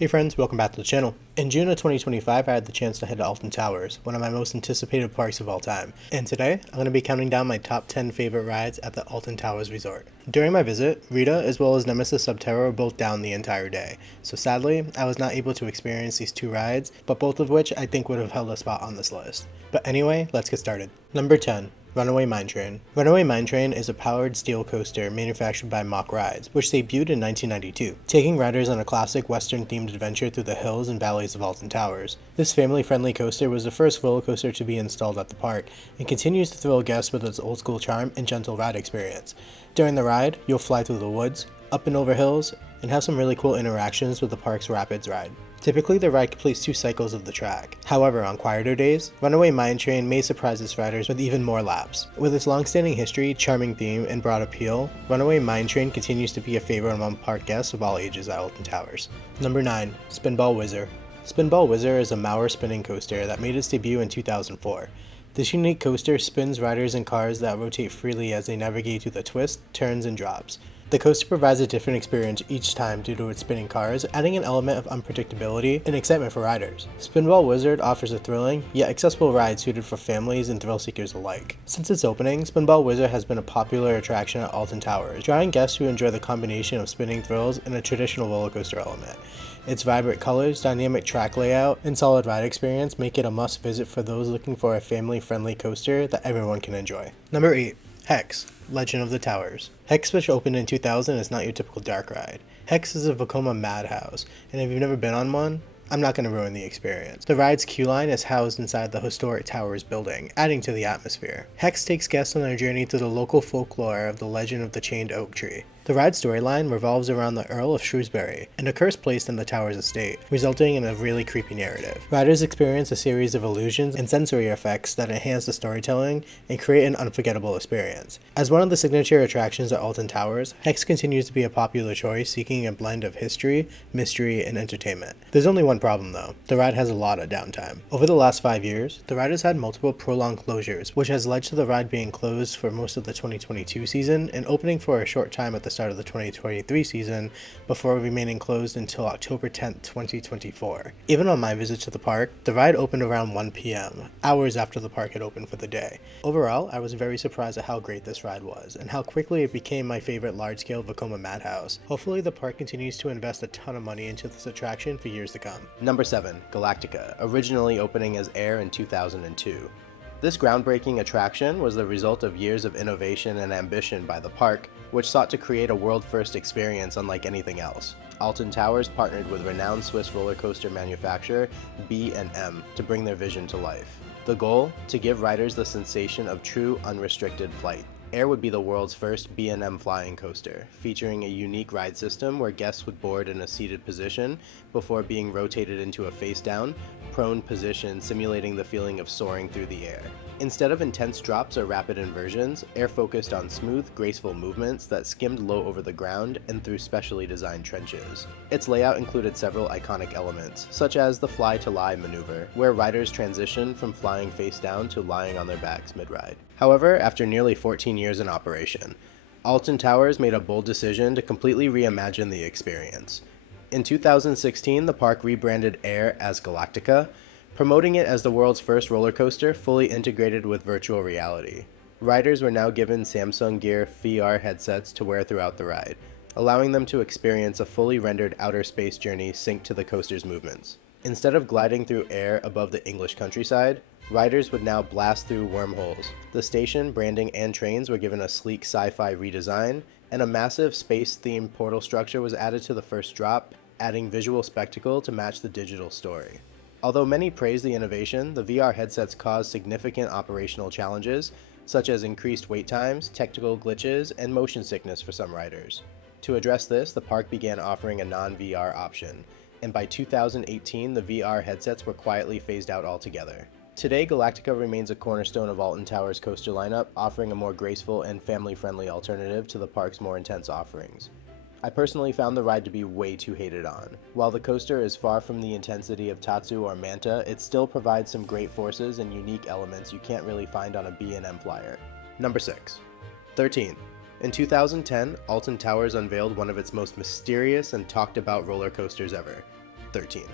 Hey friends, welcome back to the channel. In June of 2025, I had the chance to head to Alton Towers, one of my most anticipated parks of all time. And today, I'm going to be counting down my top 10 favorite rides at the Alton Towers Resort. During my visit, Rita as well as Nemesis Subterra were both down the entire day. So sadly, I was not able to experience these two rides, but both of which I think would have held a spot on this list. But anyway, let's get started. Number 10. Runaway Mine Train. Runaway Mine Train is a powered steel coaster manufactured by Mach Rides, which debuted in 1992, taking riders on a classic Western-themed adventure through the hills and valleys of Alton Towers. This family-friendly coaster was the first roller coaster to be installed at the park, and continues to thrill guests with its old-school charm and gentle ride experience. During the ride, you'll fly through the woods, up and over hills, and have some really cool interactions with the park's Rapids ride. Typically, the ride completes 2 cycles of the track. However, on quieter days, Runaway Mine Train may surprise its riders with even more laps. With its long-standing history, charming theme, and broad appeal, Runaway Mine Train continues to be a favorite among park guests of all ages at Alton Towers. Number 9. Spinball Whizzer. Spinball Whizzer is a Mauer spinning coaster that made its debut in 2004. This unique coaster spins riders in cars that rotate freely as they navigate through the twists, turns, and drops. The coaster provides a different experience each time due to its spinning cars, adding an element of unpredictability and excitement for riders. Spinball Whizzer offers a thrilling, yet accessible ride suited for families and thrill seekers alike. Since its opening, Spinball Whizzer has been a popular attraction at Alton Towers, drawing guests who enjoy the combination of spinning thrills and a traditional roller coaster element. Its vibrant colors, dynamic track layout, and solid ride experience make it a must visit for those looking for a family-friendly coaster that everyone can enjoy. Number 8. Hex, Legend of the Towers. Hex, which opened in 2000, is not your typical dark ride. Hex is a Vekoma madhouse, and if you've never been on one, I'm not going to ruin the experience. The ride's queue line is housed inside the historic Towers building, adding to the atmosphere. Hex takes guests on their journey through the local folklore of the legend of the chained oak tree. The ride storyline revolves around the Earl of Shrewsbury and a curse placed in the Tower's estate, resulting in a really creepy narrative. Riders experience a series of illusions and sensory effects that enhance the storytelling and create an unforgettable experience. As one of the signature attractions at Alton Towers, Hex continues to be a popular choice seeking a blend of history, mystery, and entertainment. There's only one problem though. The ride has a lot of downtime. Over the last 5 years, the ride has had multiple prolonged closures, which has led to the ride being closed for most of the 2022 season and opening for a short time at the start of the 2023 season before remaining closed until October 10th, 2024. Even on my visit to the park, the ride opened around 1 p.m., hours after the park had opened for the day. Overall, I was very surprised at how great this ride was and how quickly it became my favorite large-scale Vekoma madhouse. Hopefully the park continues to invest a ton of money into this attraction for years to come. Number 7. Galactica, originally opening as Air in 2002. This groundbreaking attraction was the result of years of innovation and ambition by the park, which sought to create a world-first experience unlike anything else. Alton Towers partnered with renowned Swiss roller coaster manufacturer B&M to bring their vision to life. The goal? To give riders the sensation of true, unrestricted flight. Air would be the world's first B&M flying coaster, featuring a unique ride system where guests would board in a seated position before being rotated into a face-down, prone position, simulating the feeling of soaring through the air. Instead of intense drops or rapid inversions, Air focused on smooth, graceful movements that skimmed low over the ground and through specially designed trenches. Its layout included several iconic elements, such as the fly-to-lie maneuver, where riders transition from flying face-down to lying on their backs mid-ride. However, after nearly 14 years in operation, Alton Towers made a bold decision to completely reimagine the experience. In 2016, the park rebranded Air as Galactica, promoting it as the world's first roller coaster fully integrated with virtual reality. Riders were now given Samsung Gear VR headsets to wear throughout the ride, allowing them to experience a fully rendered outer space journey synced to the coaster's movements. Instead of gliding through air above the English countryside, riders would now blast through wormholes. The station, branding, and trains were given a sleek sci-fi redesign, and a massive space-themed portal structure was added to the first drop, adding visual spectacle to match the digital story. Although many praise the innovation, the VR headsets caused significant operational challenges, such as increased wait times, technical glitches, and motion sickness for some riders. To address this, the park began offering a non-VR option, and by 2018, the VR headsets were quietly phased out altogether. Today, Galactica remains a cornerstone of Alton Towers' coaster lineup, offering a more graceful and family-friendly alternative to the park's more intense offerings. I personally found the ride to be way too hated on. While the coaster is far from the intensity of Tatsu or Manta, it still provides some great forces and unique elements you can't really find on a B&M flyer. Number 6. 13. In 2010, Alton Towers unveiled one of its most mysterious and talked about roller coasters ever, 13.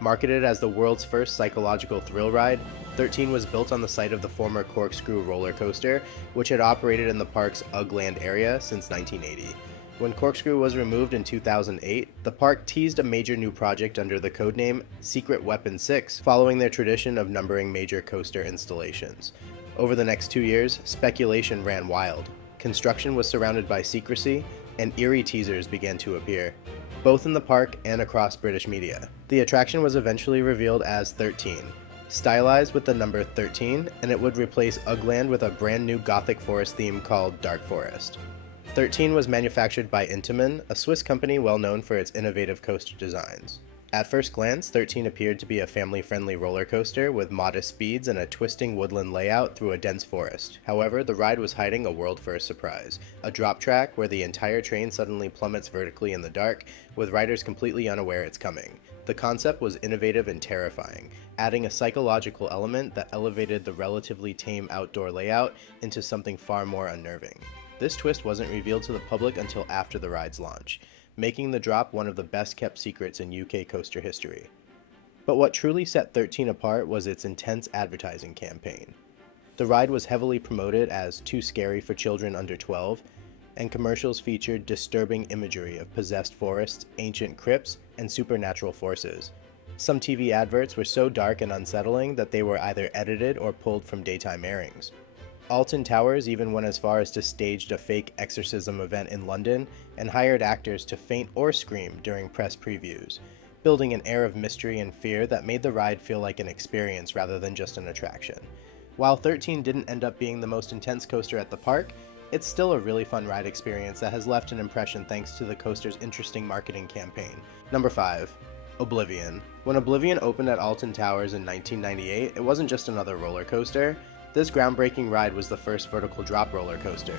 Marketed as the world's first psychological thrill ride, 13 was built on the site of the former Corkscrew roller coaster, which had operated in the park's Ugland area since 1980. When Corkscrew was removed in 2008, the park teased a major new project under the codename Secret Weapon 6, following their tradition of numbering major coaster installations. Over the next 2 years, speculation ran wild. Construction was surrounded by secrecy, and eerie teasers began to appear, both in the park and across British media. The attraction was eventually revealed as 13, stylized with the number 13, and it would replace Ugland with a brand new Gothic forest theme called Dark Forest. 13 was manufactured by Intamin, a Swiss company well known for its innovative coaster designs. At first glance, 13 appeared to be a family-friendly roller coaster with modest speeds and a twisting woodland layout through a dense forest. However, the ride was hiding a world-first surprise, a drop track where the entire train suddenly plummets vertically in the dark, with riders completely unaware it's coming. The concept was innovative and terrifying, adding a psychological element that elevated the relatively tame outdoor layout into something far more unnerving. This twist wasn't revealed to the public until after the ride's launch, making the drop one of the best-kept secrets in UK coaster history. But what truly set 13 apart was its intense advertising campaign. The ride was heavily promoted as too scary for children under 12, and commercials featured disturbing imagery of possessed forests, ancient crypts, and supernatural forces. Some TV adverts were so dark and unsettling that they were either edited or pulled from daytime airings. Alton Towers even went as far as to stage a fake exorcism event in London and hired actors to faint or scream during press previews, building an air of mystery and fear that made the ride feel like an experience rather than just an attraction. While 13 didn't end up being the most intense coaster at the park, it's still a really fun ride experience that has left an impression thanks to the coaster's interesting marketing campaign. Number 5. Oblivion. When Oblivion opened at Alton Towers in 1998, it wasn't just another roller coaster. This groundbreaking ride was the first vertical drop roller coaster.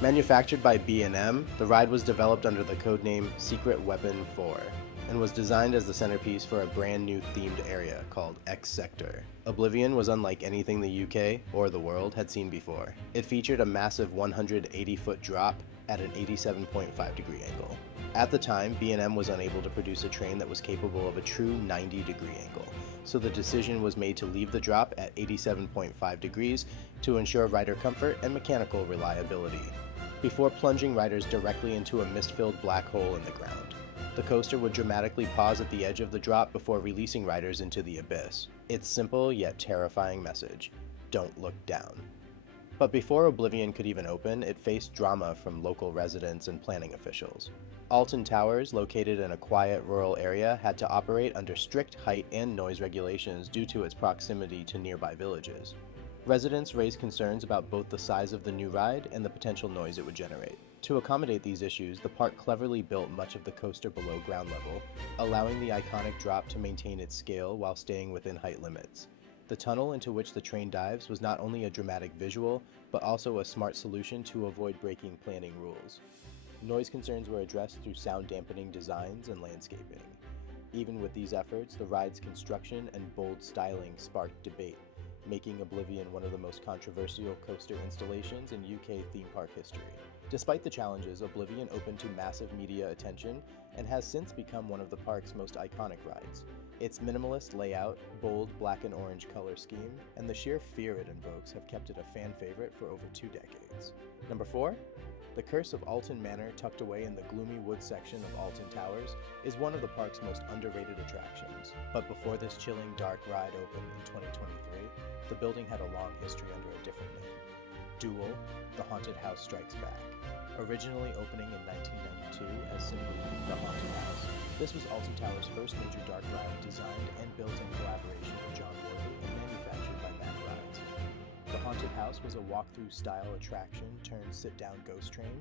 Manufactured by B&M, the ride was developed under the codename Secret Weapon 4 and was designed as the centerpiece for a brand new themed area called X Sector. Oblivion was unlike anything the UK or the world had seen before. It featured a massive 180-foot drop at an 87.5-degree angle. At the time, B&M was unable to produce a train that was capable of a true 90-degree angle, so the decision was made to leave the drop at 87.5 degrees to ensure rider comfort and mechanical reliability, before plunging riders directly into a mist-filled black hole in the ground. The coaster would dramatically pause at the edge of the drop before releasing riders into the abyss. Its simple yet terrifying message: don't look down. But before Oblivion could even open, it faced drama from local residents and planning officials. Alton Towers, located in a quiet rural area, had to operate under strict height and noise regulations due to its proximity to nearby villages. Residents raised concerns about both the size of the new ride and the potential noise it would generate. To accommodate these issues, the park cleverly built much of the coaster below ground level, allowing the iconic drop to maintain its scale while staying within height limits. The tunnel into which the train dives was not only a dramatic visual, but also a smart solution to avoid breaking planning rules. Noise concerns were addressed through sound-dampening designs and landscaping. Even with these efforts, the ride's construction and bold styling sparked debate, making Oblivion one of the most controversial coaster installations in UK theme park history. Despite the challenges, Oblivion opened to massive media attention and has since become one of the park's most iconic rides. Its minimalist layout, bold black and orange color scheme, and the sheer fear it invokes have kept it a fan favorite for over 2 decades. Number 4? The Curse of Alton Manor, tucked away in the gloomy woods section of Alton Towers, is one of the park's most underrated attractions. But before this chilling dark ride opened in 2023, the building had a long history under a different name. Duel, the Haunted House Strikes Back. Originally opening in 1992 as simply the Haunted House, this was Alton Towers' first major dark ride designed and built in collaboration with John Worthy and manufactured by Mad Rides. The Haunted House was a walkthrough-style attraction turned sit-down ghost train,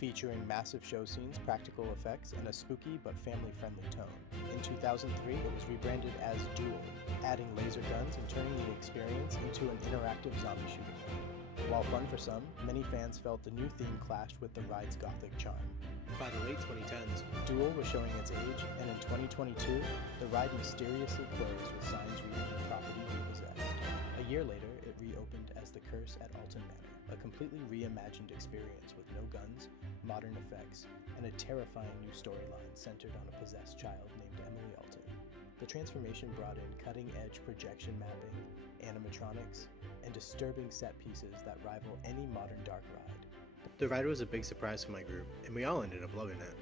featuring massive show scenes, practical effects, and a spooky but family-friendly tone. In 2003, it was rebranded as Duel, adding laser guns and turning the experience into an interactive zombie shooting game. While fun for some, many fans felt the new theme clashed with the ride's gothic charm. By the late 2010s, Duel was showing its age, and in 2022, the ride mysteriously closed with signs reading the property repossessed. A year later, it reopened as The Curse at Alton Manor, a completely reimagined experience with no guns, modern effects, and a terrifying new storyline centered on a possessed child named Emily Alton. The transformation brought in cutting-edge projection mapping, animatronics, and disturbing set pieces that rival any modern dark ride. The ride was a big surprise for my group, and we all ended up loving it.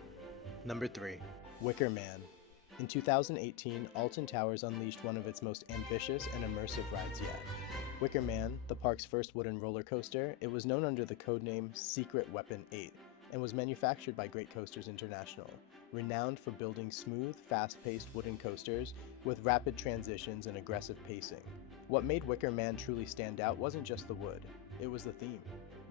Number 3. Wicker Man. In 2018, Alton Towers unleashed one of its most ambitious and immersive rides yet. Wicker Man, the park's first wooden roller coaster, it was known under the codename Secret Weapon 8 and was manufactured by Great Coasters International, renowned for building smooth, fast-paced wooden coasters with rapid transitions and aggressive pacing. What made Wicker Man truly stand out wasn't just the wood, it was the theme.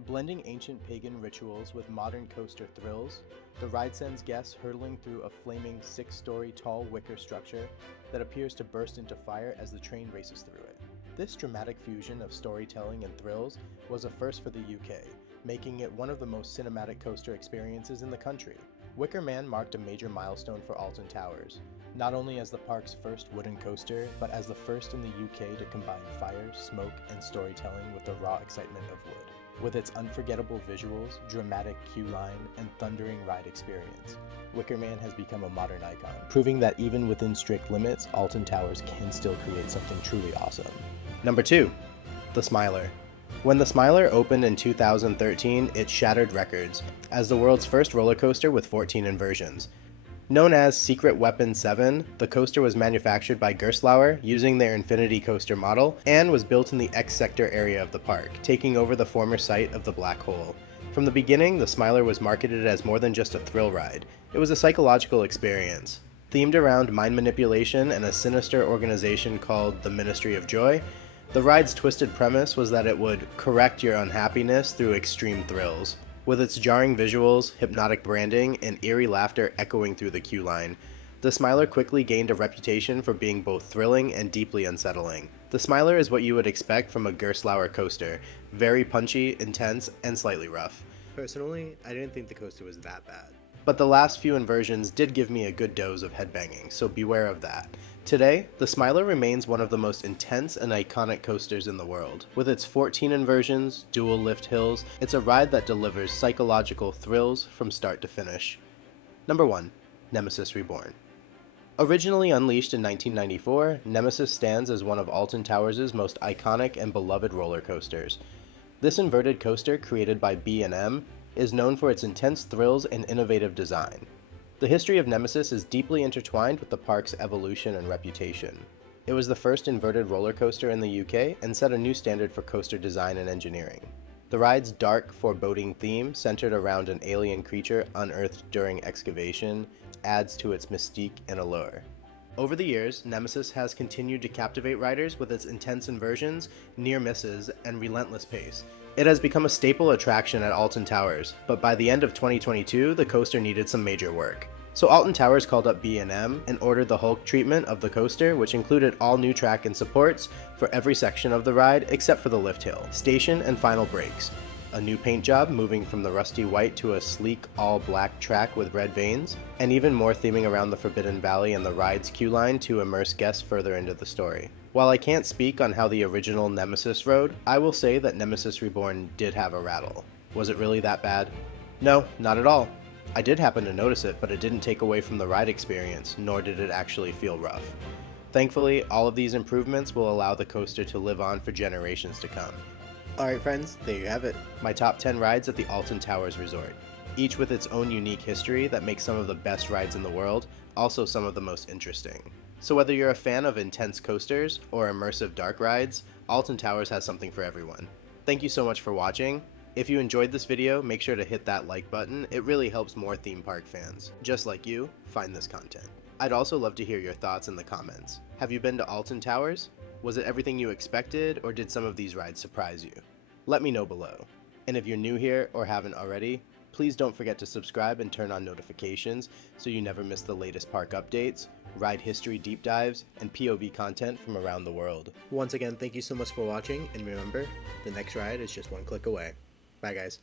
Blending ancient pagan rituals with modern coaster thrills, the ride sends guests hurtling through a flaming 6-story tall wicker structure that appears to burst into fire as the train races through it. This dramatic fusion of storytelling and thrills was a first for the UK, making it one of the most cinematic coaster experiences in the country. Wicker Man marked a major milestone for Alton Towers, not only as the park's first wooden coaster, but as the first in the UK to combine fire, smoke, and storytelling with the raw excitement of wood. With its unforgettable visuals, dramatic queue line, and thundering ride experience, Wicker Man has become a modern icon, proving that even within strict limits, Alton Towers can still create something truly awesome. Number 2. The Smiler. When the Smiler opened in 2013, it shattered records as the world's first roller coaster with 14 inversions. Known as Secret Weapon 7, the coaster was manufactured by Gerstlauer using their Infinity Coaster model and was built in the X Sector area of the park, taking over the former site of the Black Hole. From the beginning, the Smiler was marketed as more than just a thrill ride. It was a psychological experience. Themed around mind manipulation and a sinister organization called the Ministry of Joy, the ride's twisted premise was that it would correct your unhappiness through extreme thrills. With its jarring visuals, hypnotic branding, and eerie laughter echoing through the queue line, the Smiler quickly gained a reputation for being both thrilling and deeply unsettling. The Smiler is what you would expect from a Gerstlauer coaster, very punchy, intense, and slightly rough. Personally, I didn't think the coaster was that bad. But the last few inversions did give me a good dose of headbanging, so beware of that. Today, the Smiler remains one of the most intense and iconic coasters in the world. With its 14 inversions, dual lift hills, it's a ride that delivers psychological thrills from start to finish. Number 1. Nemesis Reborn. Originally unleashed in 1994, Nemesis stands as one of Alton Towers' most iconic and beloved roller coasters. This inverted coaster, created by B&M, is known for its intense thrills and innovative design. The history of Nemesis is deeply intertwined with the park's evolution and reputation. It was the first inverted roller coaster in the UK and set a new standard for coaster design and engineering. The ride's dark, foreboding theme, centered around an alien creature unearthed during excavation, adds to its mystique and allure. Over the years, Nemesis has continued to captivate riders with its intense inversions, near misses, and relentless pace. It has become a staple attraction at Alton Towers, but by the end of 2022, the coaster needed some major work. So Alton Towers called up B&M and ordered the Hulk treatment of the coaster, which included all new track and supports for every section of the ride except for the lift hill, station, and final brakes. A new paint job moving from the rusty white to a sleek all-black track with red veins, and even more theming around the Forbidden Valley and the ride's queue line to immerse guests further into the story. While I can't speak on how the original Nemesis rode, I will say that Nemesis Reborn did have a rattle. Was it really that bad? No, not at all. I did happen to notice it, but it didn't take away from the ride experience, nor did it actually feel rough. Thankfully, all of these improvements will allow the coaster to live on for generations to come. Alright friends, there you have it. My top 10 rides at the Alton Towers Resort. Each with its own unique history that makes some of the best rides in the world, also some of the most interesting. So whether you're a fan of intense coasters or immersive dark rides, Alton Towers has something for everyone. Thank you so much for watching. If you enjoyed this video, make sure to hit that like button. It really helps more theme park fans, just like you, find this content. I'd also love to hear your thoughts in the comments. Have you been to Alton Towers? Was it everything you expected, or did some of these rides surprise you? Let me know below. And if you're new here or haven't already, please don't forget to subscribe and turn on notifications so you never miss the latest park updates, ride history deep dives, and POV content from around the world. Once again, thank you so much for watching, and remember, the next ride is just one click away. Bye guys.